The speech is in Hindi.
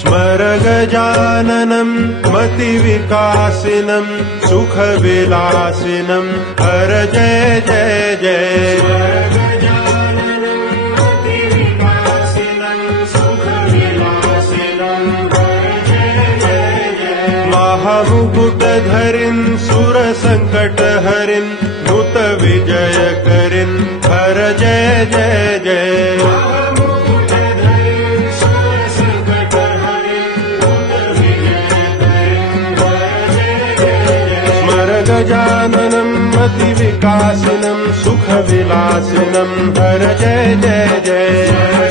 स्मर गजाननं मतिविकासिनं सुखविलासिनं हर जय जय जय। स्मर गजाननं मतिविकासिनं सुखविलासिनं हर जय जय जय। महामुकुटधरिन् सुरसङ्कटहरिन् नूत विजयकरिन् हर जय जय जय। गजाननं मतिविकासिनं सुखविलासिनं हर जय जय जय।